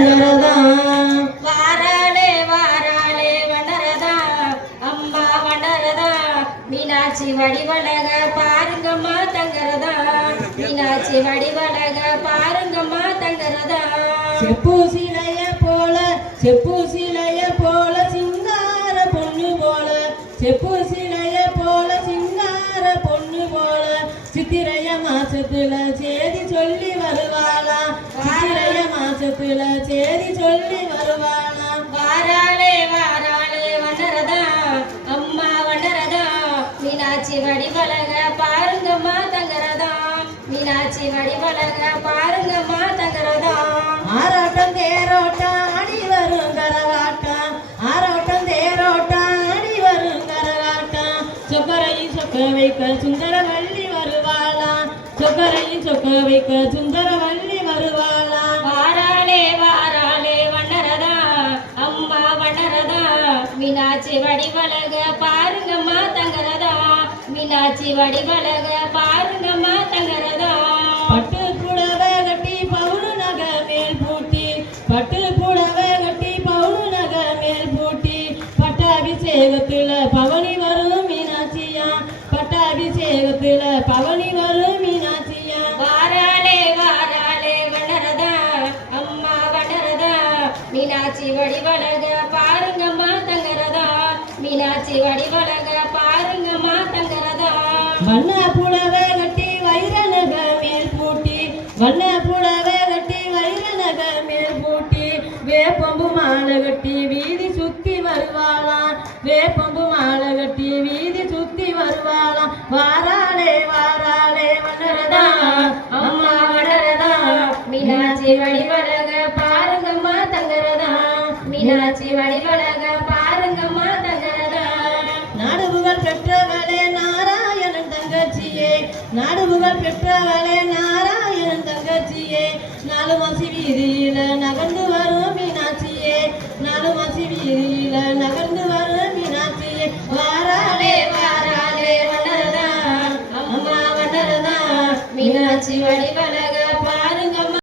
தங்கரதா வாராளே வாராளே வண்டரதா அம்மா வண்டரதா மீனாட்சி வடிவழக பாருங்கம்மா தங்கரதா மீனாட்சி வடிவழக பாருங்கம்மா தங்கரதா செப்பு சிலைய போல சிங்கார பொண்ணு போல செப்பு சிலைய போல சிங்கார பொண்ணு போல சித்திரைய மாசத்துல சேதி சொல்லி வருவாளாம் சித்திரைய மாசத்துல சேதி சொல்லி வருவாளாம் வாராளே வாராளே வண்டரதா அம்மா வண்டரதா மீனாட்சி வடிவழக பாருங்கம்மா தங்கரதா மீனாட்சி வடிவழக பாருங்கம்மா தங்கரதா ஆரோட்டம் தேரோட்டம் அடி வரும் கரகாட்டம் ஆரோட்டம் தேரோட்டம் அடி வரும் கரகாட்டம் சொக்கரையும் சொக்க வைக்க சுந்தரவள்ளி வருவாளாம் சொக்கரையும் சொக்க வைக்க சுந்தரவள்ளி வருவாளாம் வாராளே வாராளே வண்டரதா அம்மா வண்டரதா மீனாட்சி வடிவழக பாருங்கம்மா தங்கரதா மீனாட்சி வடிவழக பாருங்கம்மா தங்கரதா பட்டு புடவை கட்டி பவுனு நக மேல் பூட்டி பட்டு புடவை கட்டி பவுனு நக மேல் பூட்டி பட்டாபிஷேகத்துல பவனி வரும் மீனாட்சியா பட்டாபிஷேகத்துல பவனி வரும் மீனாட்சியா வாராளே வாராளே வண்டரதா அம்மா வண்டரதா மீனாட்சி வடிவழக பாருங்கம்மா தங்கரதா மீனாட்சி வடிவழக பாருங்கம்மா தங்கரதா வண்ண புடவை கட்டி வைர நக மேல் பூட்டி வண்ண புடவை கட்டி வைர நக மேல் பூட்டி வேப்பம்பு மாலை கட்டி வீதி சுத்தி வருவாளாம் வேப்பம்பு மாலை கட்டி வீதி சுத்தி வருவாளாம் வாராளே வாராளே வண்டரதா அம்மா வண்டரதா மீனாட்சி வடிவழக பாருங்கம்மா தங்கரதா மீனாட்சி வடிவழக பாருங்கம்மா தங்கரதா நாடுபுகள் பெற்றவளே நாராயணன் தங்கச்சியே நாடுபுகள் பெற்றவளே நாராயணன் தங்கச்சியே நாலு மாசி வீதியில நகர்ந்து வரும் மீனாட்சியே நாலு மாசி வீதியில நகர்ந்து வரும் மீனாட்சியே வாராளே வாராளே வண்டரதா அம்மா வண்டரதா மீனாட்சி வடிவழக